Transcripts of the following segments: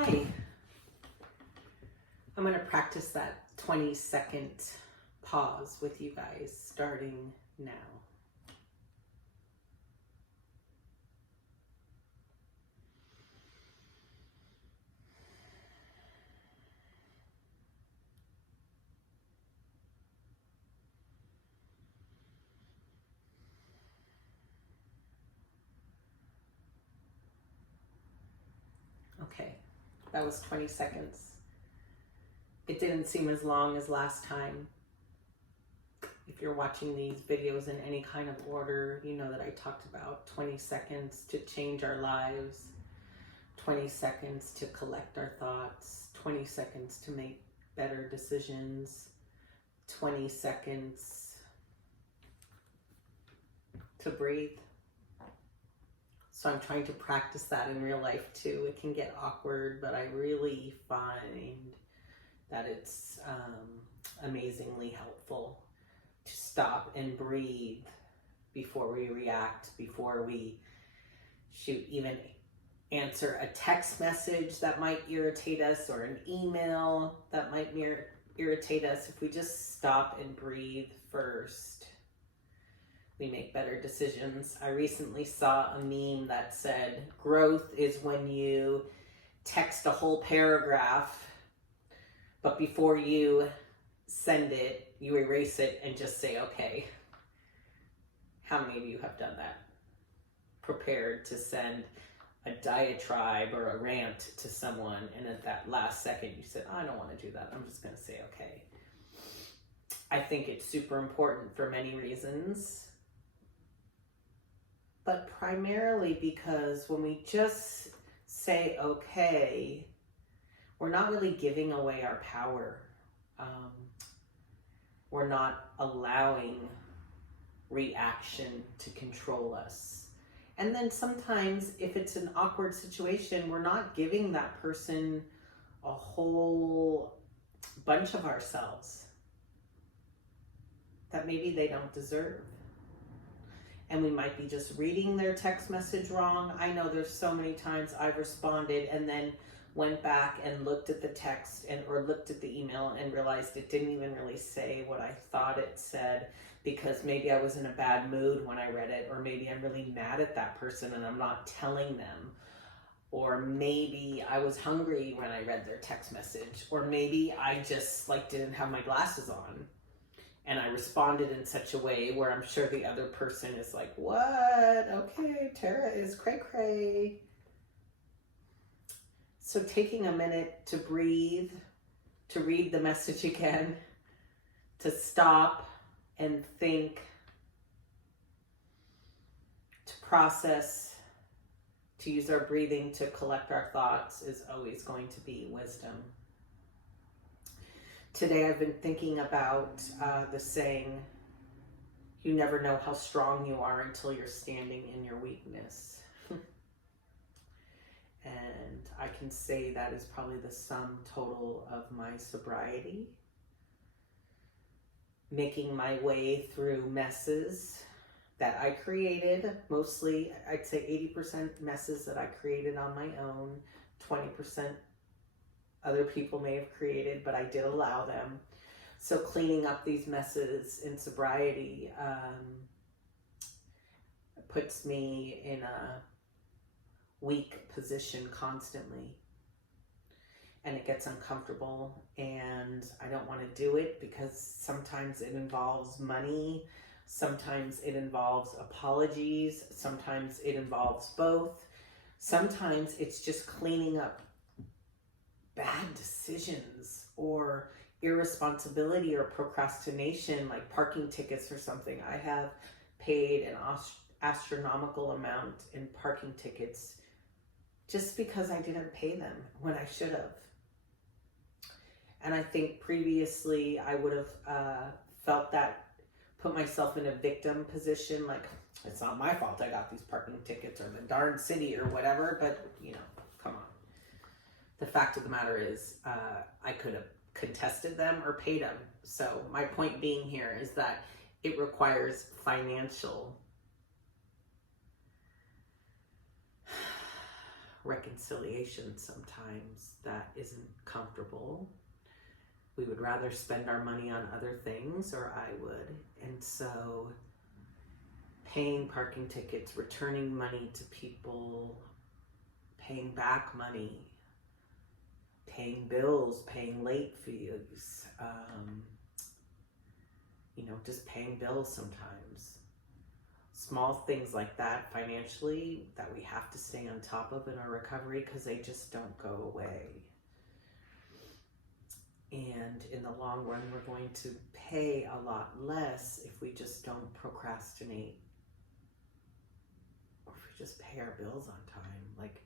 Hi. I'm going to practice that 20-second pause with you guys starting now. Okay, that was 20 seconds. It didn't seem as long as last time. If you're watching these videos in any kind of order, you know that I talked about 20 seconds to change our lives, 20 seconds to collect our thoughts, 20 seconds to make better decisions, 20 seconds to breathe. So I'm trying to practice that in real life too. It can get awkward, but I really find that it's amazingly helpful to stop and breathe before we react, before we even answer a text message that might irritate us or an email that might irritate us. If we just stop and breathe first, we make better decisions. I recently saw a meme that said, growth is when you text a whole paragraph, but before you send it, you erase it and just say, okay. How many of you have done that? Prepared to send a diatribe or a rant to someone, and at that last second you said, I don't want to do that. I'm just going to say, okay. I think it's super important for many reasons, but primarily because when we just say, okay, we're not really giving away our power. We're not allowing reaction to control us. And then sometimes if it's an awkward situation, we're not giving that person a whole bunch of ourselves that maybe they don't deserve. And we might be just reading their text message wrong. I know there's so many times I've responded and then went back and looked at the text or looked at the email and realized it didn't even really say what I thought it said, because maybe I was in a bad mood when I read it, or maybe I'm really mad at that person and I'm not telling them, or maybe I was hungry when I read their text message, or maybe I just didn't have my glasses on and I responded in such a way where I'm sure the other person is like, what? Okay, Tara is cray cray. So taking a minute to breathe, to read the message again, to stop and think, to process, to use our breathing to collect our thoughts is always going to be wisdom. Today I've been thinking about the saying, you never know how strong you are until you're standing in your weakness. And I can say that is probably the sum total of my sobriety. Making my way through messes that I created, mostly I'd say 80% messes that I created on my own, 20% other people may have created, but I did allow them. So cleaning up these messes in sobriety puts me in a weak position constantly, and it gets uncomfortable, and I don't want to do it because sometimes it involves money, sometimes it involves apologies, sometimes it involves both, sometimes it's just cleaning up bad decisions or irresponsibility or procrastination, like parking tickets or something. I have paid an astronomical amount in parking tickets just because I didn't pay them when I should have. And I think previously I would have felt that, put myself in a victim position, like it's not my fault I got these parking tickets or the darn city or whatever, but come on. The fact of the matter is I could have contested them or paid them. So my point being here is that it requires financial reconciliation sometimes that isn't comfortable. We would rather spend our money on other things, or I would. And so paying parking tickets, returning money to people, paying back money, paying bills, paying late fees, just paying bills sometimes. Small things like that financially that we have to stay on top of in our recovery because they just don't go away. And in the long run, we're going to pay a lot less if we just don't procrastinate, or if we just pay our bills on time. Like,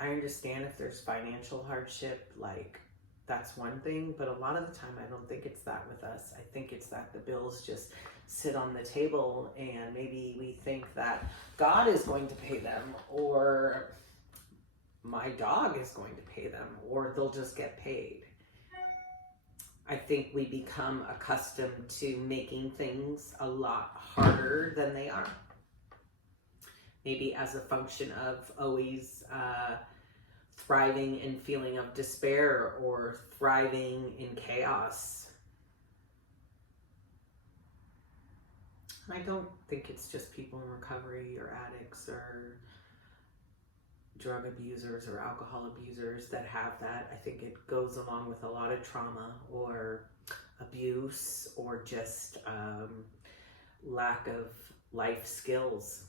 I understand if there's financial hardship, like that's one thing, but a lot of the time I don't think it's that with us. I think it's that the bills just sit on the table, and maybe we think that God is going to pay them, or my dog is going to pay them, or they'll just get paid. I think we become accustomed to making things a lot harder than they are. Maybe as a function of always thriving in feeling of despair, or thriving in chaos. I don't think it's just people in recovery or addicts or drug abusers or alcohol abusers that have that. I think it goes along with a lot of trauma or abuse, or just lack of life skills.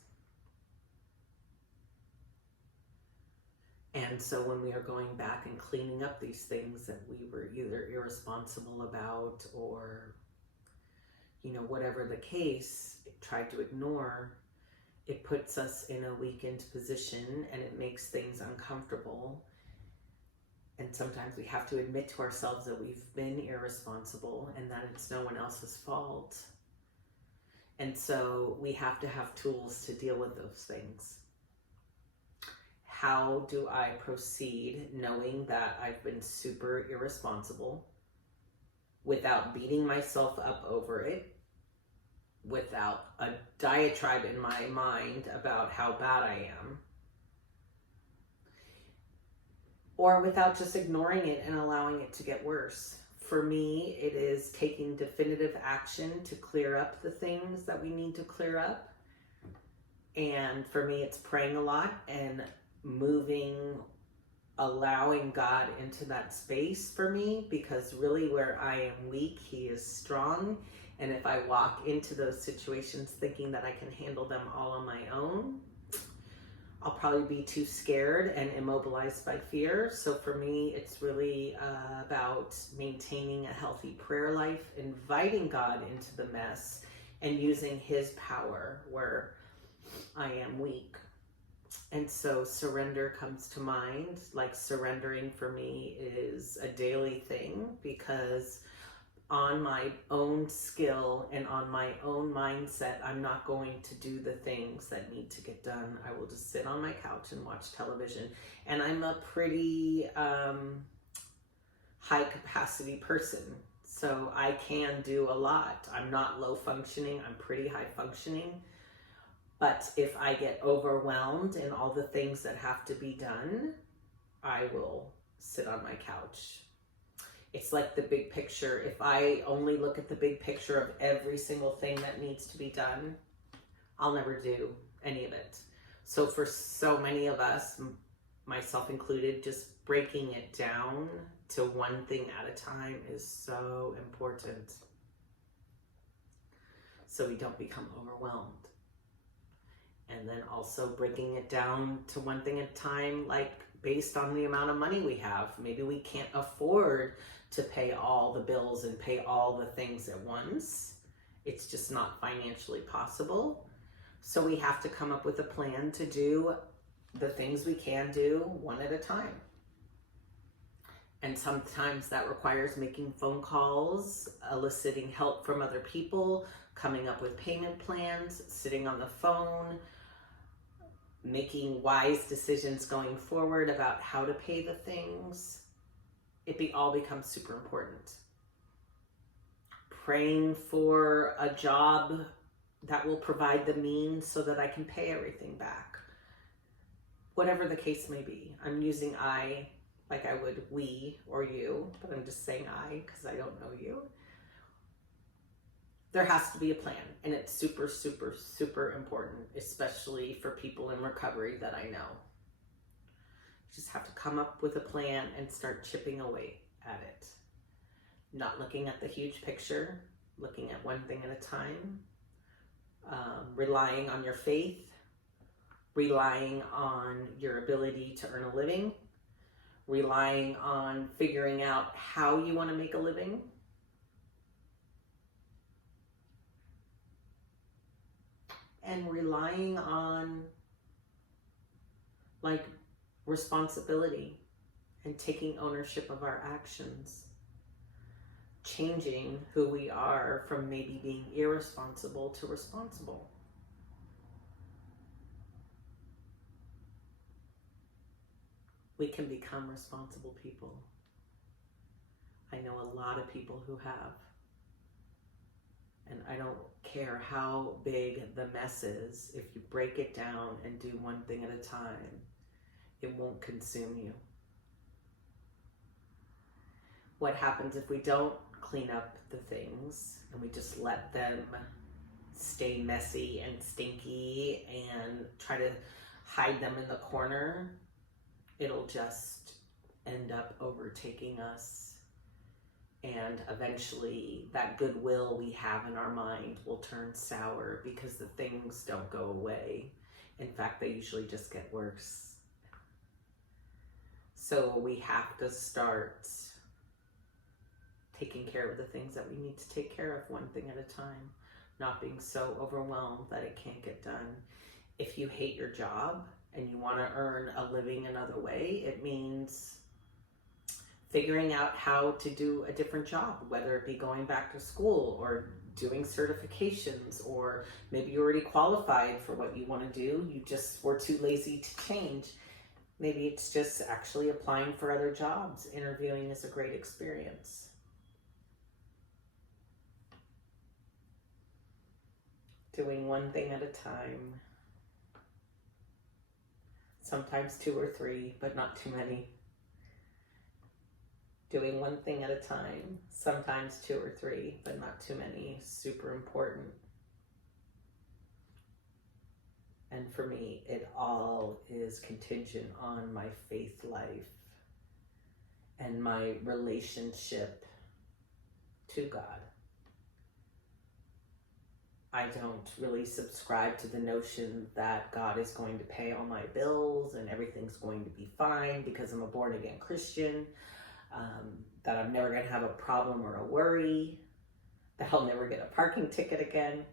And so when we are going back and cleaning up these things that we were either irresponsible about, or, whatever the case, tried to ignore, it puts us in a weakened position, and it makes things uncomfortable. And sometimes we have to admit to ourselves that we've been irresponsible and that it's no one else's fault. And so we have to have tools to deal with those things. How do I proceed knowing that I've been super irresponsible without beating myself up over it, without a diatribe in my mind about how bad I am, or without just ignoring it and allowing it to get worse? For me, it is taking definitive action to clear up the things that we need to clear up. And for me, it's praying a lot and moving, allowing God into that space for me, because really where I am weak, He is strong. And if I walk into those situations thinking that I can handle them all on my own, I'll probably be too scared and immobilized by fear. So for me, it's really about maintaining a healthy prayer life, inviting God into the mess, and using His power where I am weak. And so surrender comes to mind. Like, surrendering for me is a daily thing, because on my own skill and on my own mindset, I'm not going to do the things that need to get done. I will just sit on my couch and watch television. And I'm a pretty high capacity person, so I can do a lot. I'm not low functioning, I'm pretty high functioning. But if I get overwhelmed in all the things that have to be done, I will sit on my couch. It's like the big picture. If I only look at the big picture of every single thing that needs to be done, I'll never do any of it. So for so many of us, myself included, just breaking it down to one thing at a time is so important, so we don't become overwhelmed. And then also breaking it down to one thing at a time, like based on the amount of money we have. Maybe we can't afford to pay all the bills and pay all the things at once. It's just not financially possible. So we have to come up with a plan to do the things we can do one at a time. And sometimes that requires making phone calls, eliciting help from other people, coming up with payment plans, sitting on the phone, making wise decisions going forward about how to pay the things. All becomes super important. Praying for a job that will provide the means so that I can pay everything back. whatever the case may be. I'm using I like I would we or you, but I'm just saying I because I don't know you. There has to be a plan, and it's super, super, super important, especially for people in recovery that I know. You just have to come up with a plan and start chipping away at it. Not looking at the huge picture, looking at one thing at a time, relying on your faith, relying on your ability to earn a living, relying on figuring out how you want to make a living. And relying on like responsibility and taking ownership of our actions. Changing who we are from maybe being irresponsible to responsible. We can become responsible people. I know a lot of people who have. And I don't care how big the mess is, if you break it down and do one thing at a time, it won't consume you. What happens if we don't clean up the things and we just let them stay messy and stinky and try to hide them in the corner? It'll just end up overtaking us. And eventually that goodwill we have in our mind will turn sour because the things don't go away. In fact, they usually just get worse. So we have to start taking care of the things that we need to take care of one thing at a time, not being so overwhelmed that it can't get done. If you hate your job and you want to earn a living another way, it means figuring out how to do a different job, whether it be going back to school or doing certifications, or maybe you already qualified for what you want to do, you just were too lazy to change. Maybe it's just actually applying for other jobs. Interviewing is a great experience. Doing one thing at a time. Sometimes 2 or 3, but not too many. Doing one thing at a time, sometimes 2 or 3, but not too many. Super important. And for me, it all is contingent on my faith life and my relationship to God. I don't really subscribe to the notion that God is going to pay all my bills and everything's going to be fine because I'm a born-again Christian. That I'm never going to have a problem or a worry, that I'll never get a parking ticket again.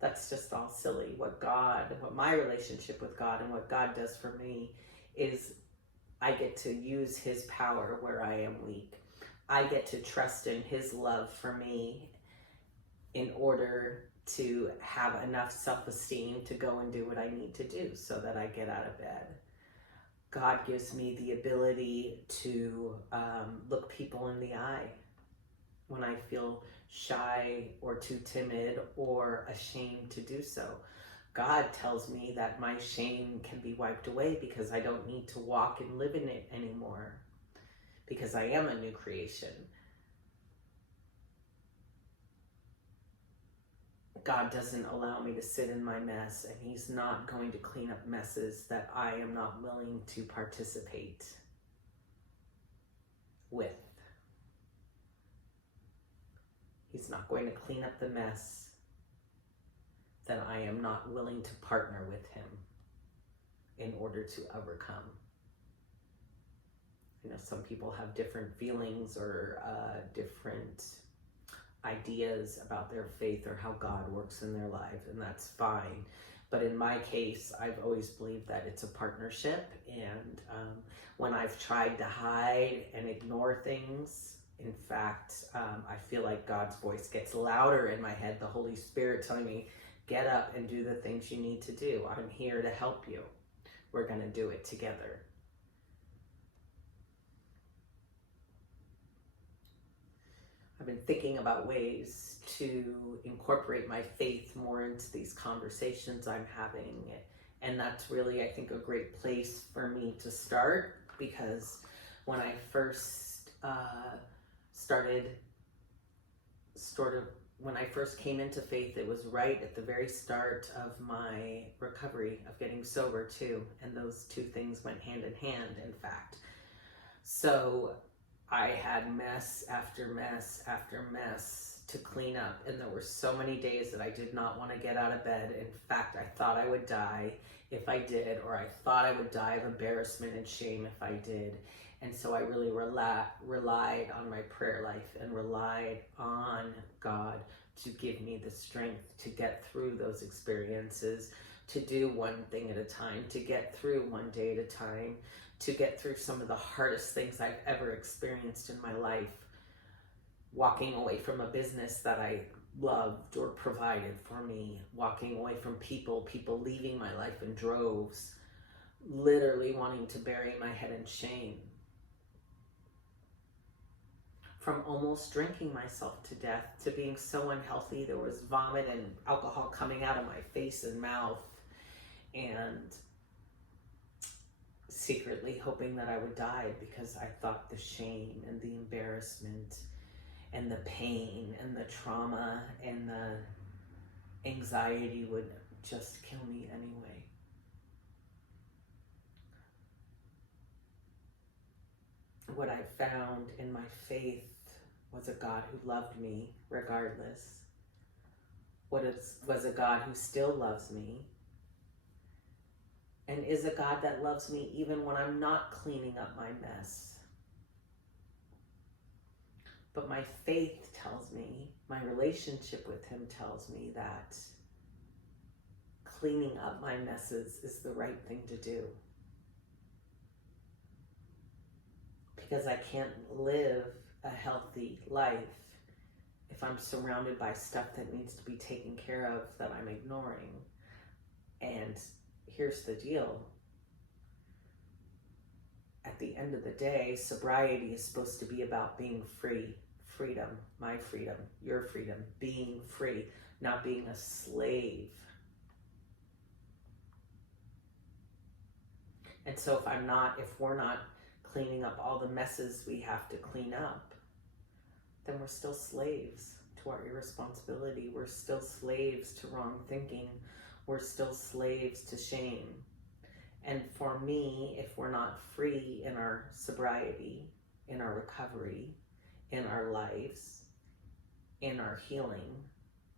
That's just all silly. What my relationship with God and what God does for me is I get to use his power where I am weak. I get to trust in his love for me in order to have enough self-esteem to go and do what I need to do so that I get out of bed. God gives me the ability to look people in the eye when I feel shy or too timid or ashamed to do so. God tells me that my shame can be wiped away because I don't need to walk and live in it anymore because I am a new creation. God doesn't allow me to sit in my mess, and he's not going to clean up messes that I am not willing to participate with. He's not going to clean up the mess that I am not willing to partner with him in order to overcome. You know, some people have different feelings or different ideas about their faith or how God works in their life, and that's fine. But in my case, I've always believed that it's a partnership, and when I've tried to hide and ignore things, in fact, I feel like God's voice gets louder in my head, the Holy Spirit telling me, get up and do the things you need to do. I'm here to help you. We're going to do it together. I've been thinking about ways to incorporate my faith more into these conversations I'm having And that's really, I think, a great place for me to start, because when I first when I first came into faith, it was right at the very start of my recovery of getting sober too. And those two things went hand in hand, in fact. So I had mess after mess after mess to clean up. And there were so many days that I did not want to get out of bed. In fact, I thought I would die if I did, or I thought I would die of embarrassment and shame if I did. And so I really relied on my prayer life and relied on God to give me the strength to get through those experiences, to do one thing at a time, to get through one day at a time, to get through some of the hardest things I've ever experienced in my life. Walking away from a business that I loved or provided for me, walking away from people leaving my life in droves, literally wanting to bury my head in shame. From almost drinking myself to death to being so unhealthy, there was vomit and alcohol coming out of my face and mouth, and secretly hoping that I would die because I thought the shame and the embarrassment and the pain and the trauma and the anxiety would just kill me anyway. What I found in my faith was a God who loved me regardless. Was a God who still loves me, and is a God that loves me even when I'm not cleaning up my mess. But my faith tells me, my relationship with him tells me that cleaning up my messes is the right thing to do. Because I can't live a healthy life if I'm surrounded by stuff that needs to be taken care of that I'm ignoring. And here's the deal. At the end of the day, sobriety is supposed to be about being free. Freedom, my freedom, your freedom, being free, not being a slave. And so if we're not cleaning up all the messes we have to clean up, then we're still slaves to our irresponsibility. We're still slaves to wrong thinking. We're still slaves to shame. And for me, if we're not free in our sobriety, in our recovery, in our lives, in our healing,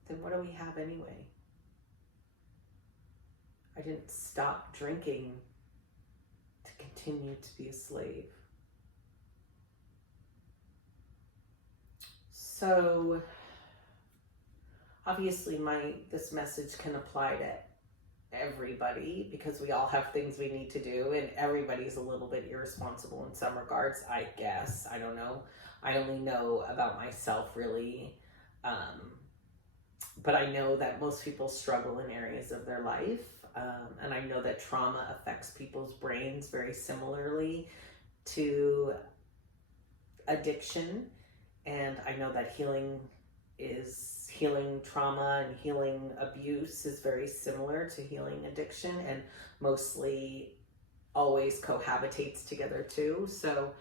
then what do we have anyway? I didn't stop drinking to continue to be a slave. So obviously this message can apply to everybody, because we all have things we need to do, and everybody's a little bit irresponsible in some regards, I guess. I don't know. I only know about myself, really. But I know that most people struggle in areas of their life. And I know that trauma affects people's brains very similarly to addiction. And I know that healing trauma and healing abuse is very similar to healing addiction, and mostly always cohabitates together too. So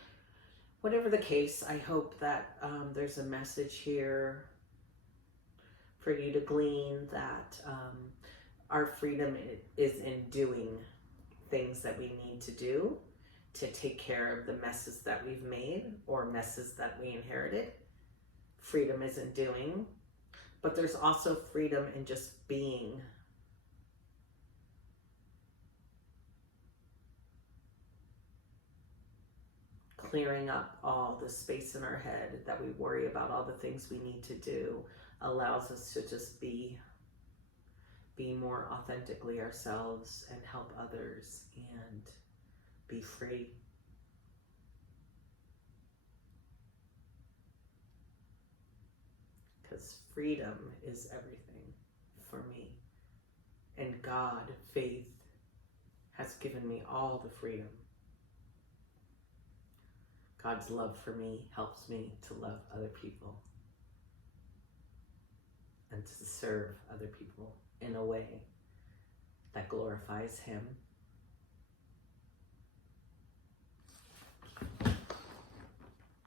whatever the case, I hope that there's a message here for you to glean, that our freedom is in doing things that we need to do to take care of the messes that we've made or messes that we inherited. Freedom is in doing, but there's also freedom in just being. Clearing up all the space in our head that we worry about all the things we need to do allows us to just be more authentically ourselves and help others and be free. Because freedom is everything for me. And God, faith, has given me all the freedom. God's love for me helps me to love other people and to serve other people in a way that glorifies Him.